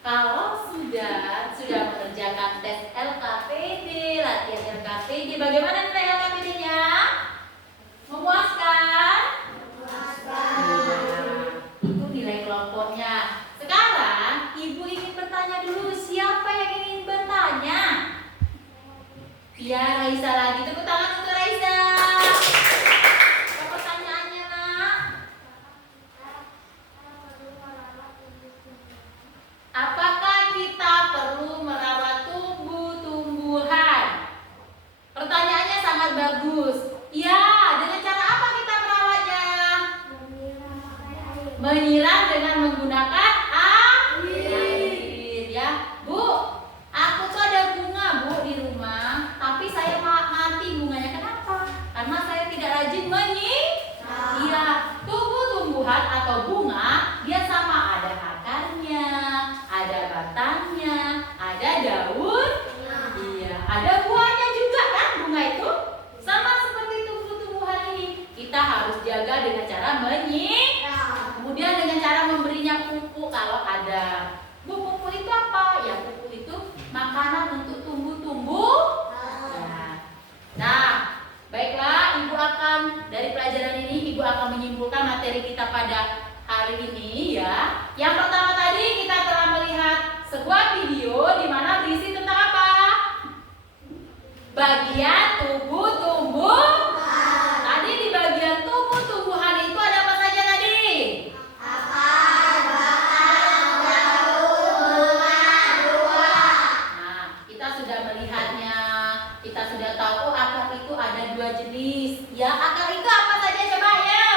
Kalau sudah mengerjakan tes LKPD, latihan LKPD, bagaimana nilai LKPD-nya? Memuaskan? Memuaskan. Itu nilai kelompoknya. Sekarang ibu ingin bertanya dulu, siapa yang ingin bertanya? Ya, Raisa lagi. Tepuk tangan untuk Raisa. Apa pertanyaannya, Nak? Apakah kita perlu merawat tumbuh-tumbuhan? Pertanyaannya sangat bagus. Ya, dengan cara apa kita merawatnya? Menyiram dengan menggunakan air. Ya, Bu. Aku tuh ada bunga, Bu, di rumah. Tapi saya mati bunganya. Kenapa? Karena saya tidak rajin menyiram. Iya, tumbuh-tumbuhan atau bunga dia sama ada akarnya, ada batangnya, ada daun, iya, ada buahnya juga kan bunga itu. Sama seperti tumbuh-tumbuhan ini, kita harus jaga dengan cara menyiram. Kemudian dengan cara memberinya pupuk kalau ada. Bu, pupuk itu apa? Ya, pupuk itu makanan untuk tumbuh-tumbuh. Nah, baiklah, ibu akan dari pelajaran ini ibu akan menyimpulkan materi kita pada hari ini ya. Yang pertama tadi kita telah melihat sebuah video di mana berisi tentang apa? Bagian tubuh-tumbuhan. Tadi di bagian tubuh-tumbuhan itu ada apa saja tadi? Akar, batang, daun, buah. Nah, kita sudah melihatnya. Kita sudah tahu oh, akar itu ada dua jenis. Ya, akar itu apa saja coba ya?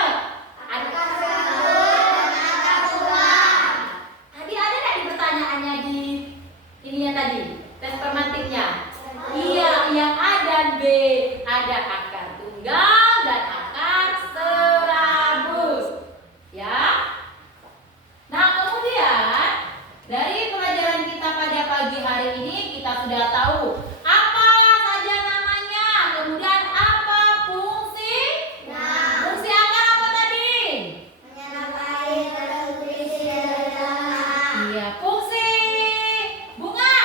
Akar daun dan akar buah. Tadi ada nggak di pertanyaannya di ininya tadi? Tes formatifnya? Iya, yang A dan B. Ada akar tunggal dan akar serabut. Ya. Nah, kemudian dari pelajaran kita pada pagi hari ini kita sudah tahu apa saja namanya, kemudian apa fungsi. Fungsi akar apa tadi? Menyerap air dan nutrisi dari dalam. Iya, fungsi bunga.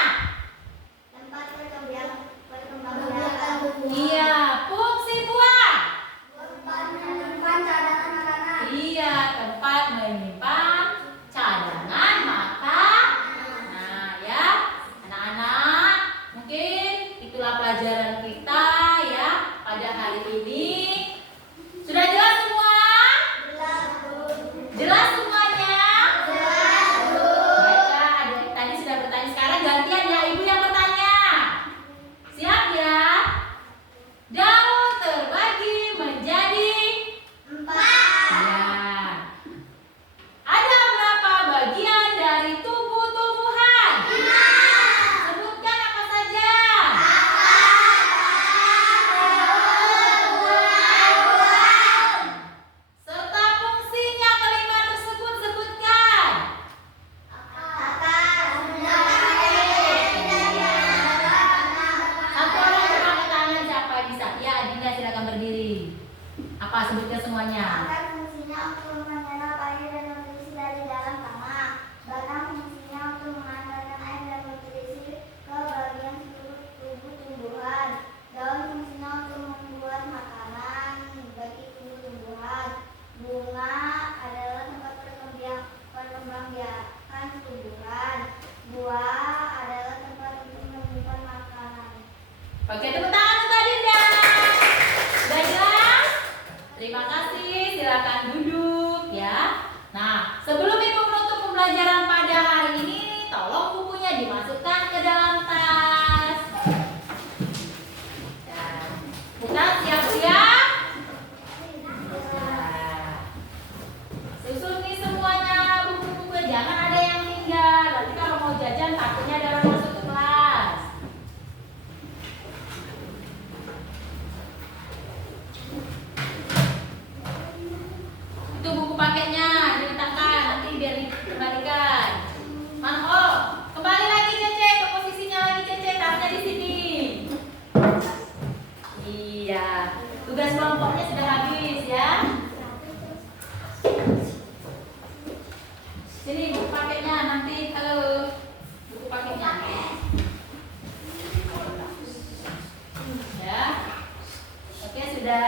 Tempat perkembang-biakan tumbuhan. Iya, fungsi buah. Tempat menyimpan cadangan makanan. Iya, tempat menyimpan cadangan makan. Nah, ya, anak-anak, mungkin pola pelajaran kita ya pada hari ini. Sudah jelas semua? Jelas semuanya? Baiklah, adik tadi sudah bertanya, sekarang gantian ya ibu yang bertanya. Siap ya? Daun terbagi menjadi 4. ya. Ada berapa bagian dari tubuh tumbuhan? 5. Sebutkan apa saja? Serta fungsinya kelima tersebut sebutkan. Satu orang coba angkat tangan siapa yang bisa? Ya, Dinda silakan berdiri. Apa sebutkan semuanya? Akar fungsinya untuk menyerap air dan nutrisi dari dalam tanah. Batang fungsinya untuk mengantarkan air dan nutrisi ke bagian seluruh tubuh tumbuhan. Daun fungsinya untuk membuat makanan bagi tumbuh-tumbuhan. Bunga adalah tempat perkembangbiakan tumbuhan. Buah adalah tempat untuk menyimpan makanan. Oke, tepuk tangan untuk Dinda. Sudah jelas? Terima kasih, silakan duduk ya. Nah, sebelum ibu menutup pembelajaran pada hari ini, tolong bukunya dimasukkan ke dalam tas. Dan bukan siap-siap. Nah, susun nih semuanya buku-buku, jangan ada yang tinggal. Nanti kalau mau jajan takutnya ada orang masuk ke kelas. Itu buku paketnya diletakkan, nanti biar dikembalikan. Mana? Oh, kembali lagi Cece ke posisinya lagi Cece, tasnya di sini. Iya, tugas kelompoknya sudah habis ya. Sini buku paketnya nanti, halo buku paketnya. Ya, oke sudah.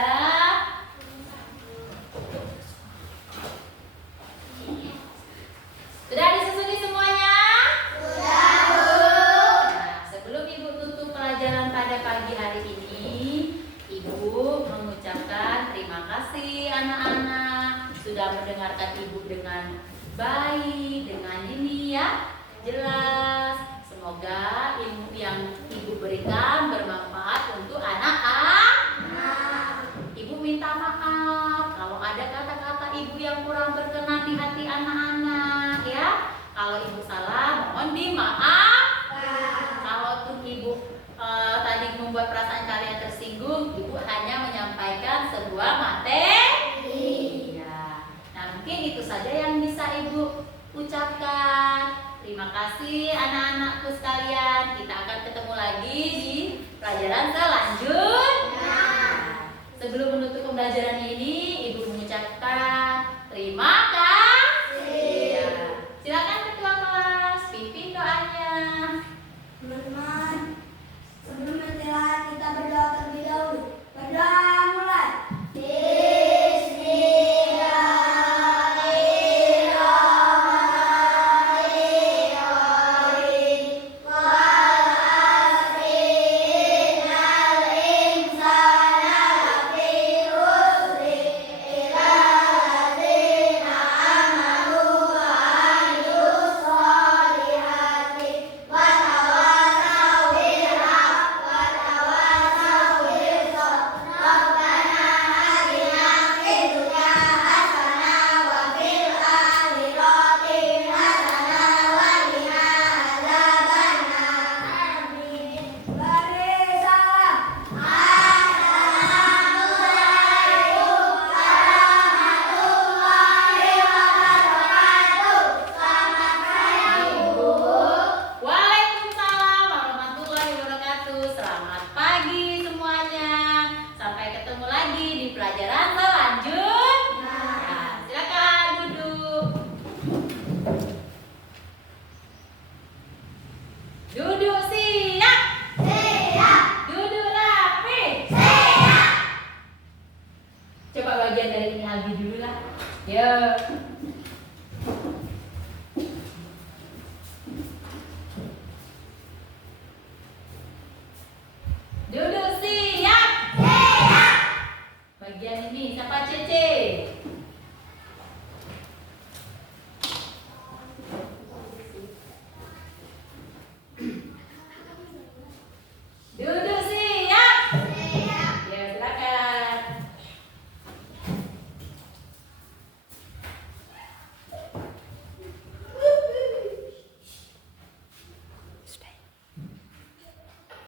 Sudah disusuni semuanya? Nah, sebelum ibu tutup pelajaran pada pagi hari ini, ibu mengucapkan terima kasih anak-anak sudah mendengarkan ibu dengan baik, dengan ini ya, jelas. Semoga ilmu yang ibu berikan bermanfaat untuk anak-anak. Ibu minta maaf kalau ada kata-kata ibu yang kurang berkenan di hati anak-anak ya. Kalau ibu salah mohon dimaafkan. Kalaupun ibu tadi membuat perasaan kalian tersinggung, ibu hanya menyampaikan sebuah materi. Ya. Nah, mungkin itu saja yang bisa ibu ucapkan. Terima kasih anak-anakku sekalian. Kita akan ketemu lagi di pelajaran selanjutnya. Sebelum menutup pembelajaran ini, ibu mengucapkan terima kasih. Ya. Silakan ketua kelas pimpin doanya. Teman-teman, sebelum istirahat kita berdoa terlebih dahulu. Berdoa mulai. Waalaikumsalam warahmatullahi wabarakatuh. Selamat pagi semuanya. Sampai ketemu lagi di pelajaran selanjutnya.